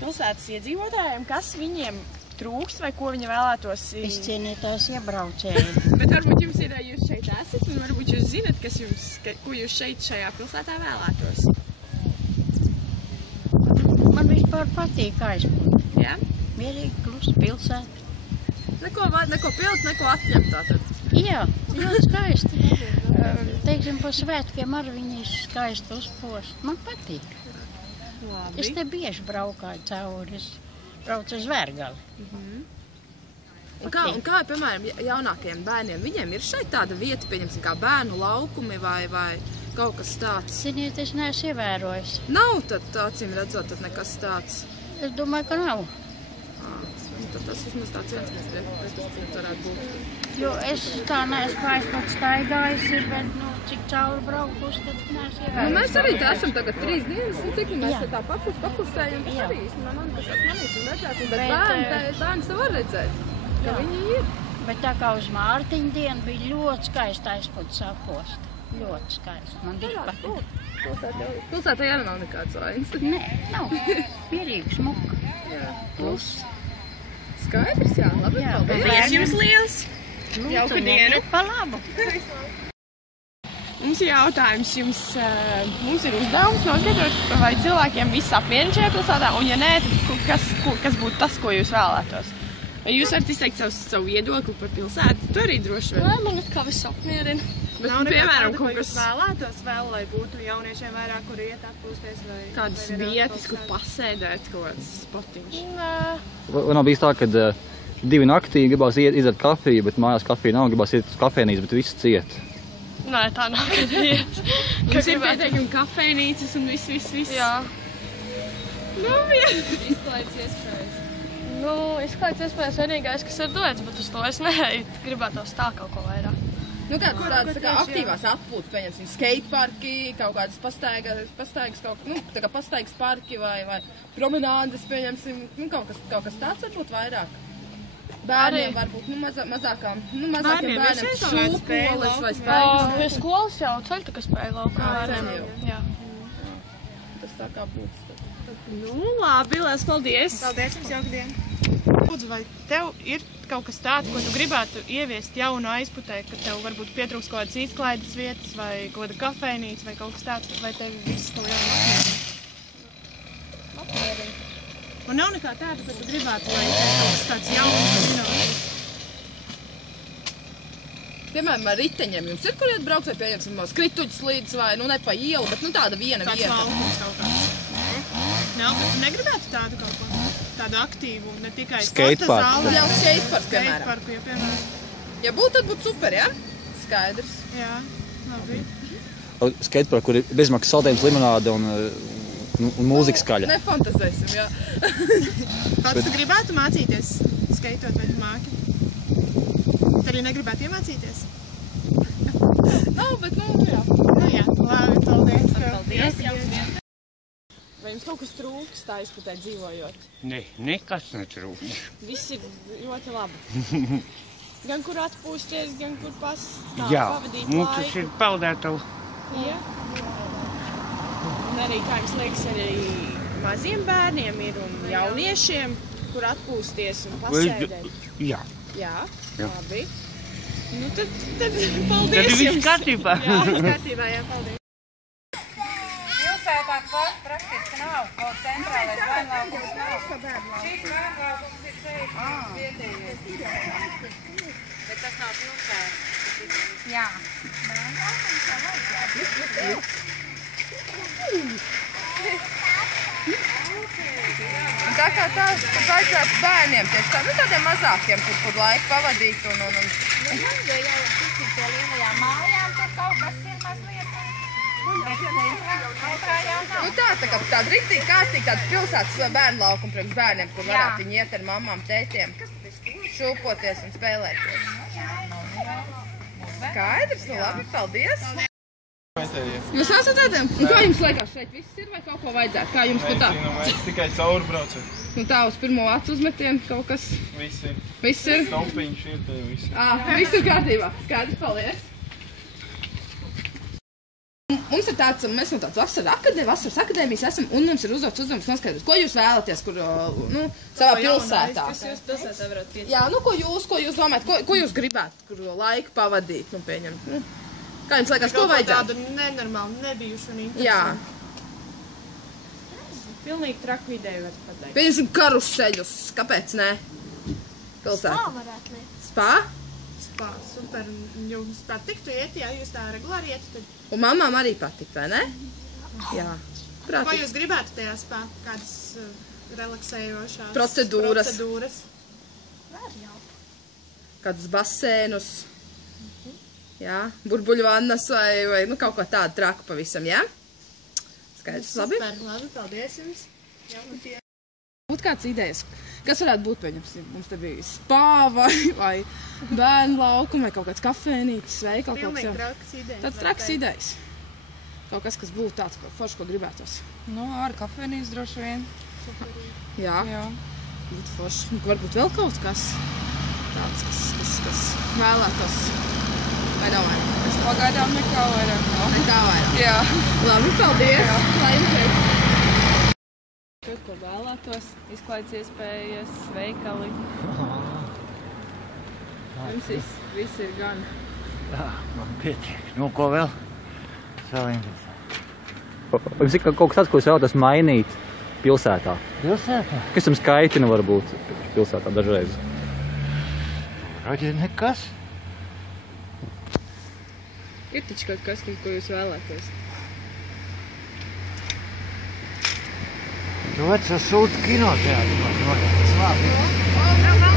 pilsētas iedzīvotājiem, kas viņiem trūkst vai ko viņi vēlētos? Izcienītās iebraucēji. Bet varbūt jums ir, jūs šeit esat un varbūt jūs zinat, ko jūs šeit šajā pilsētā vēlētos? Man vispār patīk aizbūt. Jā? Mierīgi, klusa pilsēta. Neko pilt, neko atņemt tātad? Jā, ļoti skaisti. Teiksim, pa svētkiem arī viņi skaisti uzpost. Man patīk. Labi. Es te bieži braukāju cauri. Es braucu uz Vērgali. Un kā, piemēram, jaunākajiem bērniem, viņiem ir šeit tāda vieta, pieņemsim, kā bērnu laukumi vai kaut kas tāds? Ziniet, es neesmu ievērojis. Nav tad, acīm redzot, tad nekas tāds? Es domāju, ka nav. Tad tas vismaz tāds viens pretestīts varētu būt. Jo es tā neesmu aizpats staigājusi, bet, cik cauri braukus, tad neesmu ievērojis. Mēs arī tā esam tagad 3 dienas, un cik mēs tā papusējam, tas arī īstenībā man kas atmanīts un redzēts, bet bērni sev var redzēt, ka viņi ir. Bet tā kā uz Mārtiņu dienu bija ļoti skaisti aizpats sapost. Ļoti skaisti. Man bija patīk. Pilsētā jau nav nekāds vainas. Nē, nav. Mierīgi, smuka. Plus. Skaidrs, jā, labi, paldies jums liels! Jauka diena! Pa labu! Mums ir jautājums, mums ir uzdevums noskaidrot, vai cilvēkiem viss apmierina šajā pilsētā, un ja nē, tad kas būtu tas, ko jūs vēlētos? Vai jūs varat izteikt savu viedokli par pilsētu? Tu arī droši vien. Nē, man kā viss apmierina. Bet, piemēram, kaut kas vēlētos vēl, lai būtu jauniešiem vairāk, kur iet atpūsties vai... Kādas vietas, kur pasēdēt, kaut kāds spotiņš. Nē. Vai nav bijis tā, ka 2 naktī gribās iedzert kafiju, bet mājās kafija nav, gribās iet uz kafejnīcu, bet viss ciet? Nē, tā nav, kad iet. Mums ir pieteikumi kafejnīcas un viss. Jā. Izklaides iespējas. Izklaides iespējas vienīgais, kas ir dots, bet uz to es neeju. Gribētos tā kaut ko vairāk. Kādas tādas aktīvās atpūtas, pieņemsim, skateparki, kaut kādas pastaigas, tā kā pastaigas parki vai promenādes, pieņemsim, kaut kas tāds varbūt vairāk. Bērniem varbūt, mazākiem bērniem šūpoles vai spēļas. Pie skolas jau ceļ tā kā spēļa laukā bērniem. Jā. Tas tā kā būs. Labi, liels paldies! Paldies jums, jauka diena! Lūdzu, vai tev ir kaut kas tāds, ko tu gribētu ieviest jaunu aizputē, ka tev varbūt pietrūks kaut kādas izklaides vietas vai kaut kāda kafejnīca vai kaut kas tāds, vai tev viss to jaunu apmierina? Un nav nekā tāda, ka tu gribētu, lai kaut kas tāds jauns zinātu? Piemēram, ar riteņiem jums ir, kur iet braukt, vai pieņemsim skrituģis līdz vai, ne pa ielu, bet tāda viena vieta. Tāds laukums kaut kāds. Nav, bet tu negribētu tādu kaut ko? Tādu aktīvu, ne tikai sporta zāli. Jau skateparku, piemēram. Skateparku, ja piemēram. Ja būtu, tad būtu super, ja? Skaidrs. Jā, labi. Skateparku, kur ir bezmaksas saldējums, limonāde un mūzika skaļa. Nefantazēsim, jā. Kāds tu gribētu mācīties skeitot, vai tu māki? Tu arī negribētu iemācīties? Nav, bet jā. Jā, labi, paldies. Paldies, jauks. Vai jums kaut kas trūkst aizputē dzīvojot? Ne, nekas netrūkst. Viss ir ļoti labi. Gan kur atpūsties, gan kur pavadīt laiku. Jā, tas ir peldētavu. Jā. Un arī, kā jums liekas, arī maziem bērniem ir un jauniešiem, kur atpūsties un pasēdēt? Jā. Jā, Jā. labi. Nu, tad paldies Tad jums. viss kārtībā. Jā, kārtībā, jā, paldies. Pilsētā praktiski nav, kaut centrālais bērnlaukums nav. Šīs bērnlaukums ir šeit, vietējais. Bet tas nav pilsēta. Jā. Bērnlaukums tā vajag. Tā kā tas vajadzētu bērniem tieši tā, tādiem mazākiem, kur laiku pavadīt un... Jo jau tik pie lielajām mājām, tur kaut kas ir mazliet. Tā kā tāda riktīgi kārtīgi tāda pilsētas bērnu laukuma priekš bērniem, kur varētu viņi iet ar mamām, tētiem, šūpoties un spēlēties. Skaidrs, labi, paldies! Jūs esat tādiem? Kā jums liekas šeit viss ir vai kaut ko vajadzētu? Kā jums pat tā? Mēs tikai caurbraucam. Tā uz pirmo acu uzmetienu kaut kas? Viss ir. Viss ir? Staupiņš ir, te viss ir. Viss ir kārtībā. Skaidrs, paldies! mums ir tāds, mēs no tāds vasaras akadēmijas esam, un mums ir uzdevums noskaidrot, ko jūs vēlaties, kur, savā pilsētā. Kas jūs pilsētā varat piedzīvot? Jā, ko jūs domājat, ko jūs gribētu, kur laiku pavadīt, pieņemt, Kā jums liekas, ko vajadzētu? Tādu nenormālu, nebijušu un interesantu. Jā. Pilnīgi traku ideju var pateikt. Pieņemsim karuseļus, kāpēc ne? Pilsētā. Spā varētu liet. Spā? Spā, super. Jums patiktu iet, ja jūs tā regulāri iet, tad... Un mamām arī patikt, vai ne? Jā. Ko Prātīgi. jūs gribētu tajā spā? Kādas relaksējošās Procedūras. Var jau. Kādus basēnus. Jā. Burbuļu vannas vai kaut ko tādu traku pavisam, jā? Skaidrs, labi? Super, labi, paldies jums. Būtu kāds idejas, kas varētu būt, pieņemsim, mums te bija spā vai bērnu laukuma vai kaut kāds kafēnītis, veikals. Pilnīgi trakas idejas. Tāds traks idejas. Kaut kas, kas būtu tāds, forši, ko gribētos. Ar kafēnīs droši vien. Jā. Būtu forši. Varbūt vēl kaut kas tāds, kas vēlētos. Vai nav vairāk? Es pagaidām nekā vairāk nav. Nekā vairāk. Jā. Labi, paldies. Lai jums iet. Ko vēlētos, izklaides iespējas, veikali. Jums viss ir gan. Jā, man pietiek. Ko vēl? Vēl interesē. Jums ir kaut kas tāds, ko jūs vēlaties mainīt pilsētā? Pilsētā? Kas jums kaitina varbūt pilsētā dažreiz? Raģi nekas. Ir taču kaut kas, ko jūs vēlētos. Tu veco sūta kinoteātri man noteikti. Labi.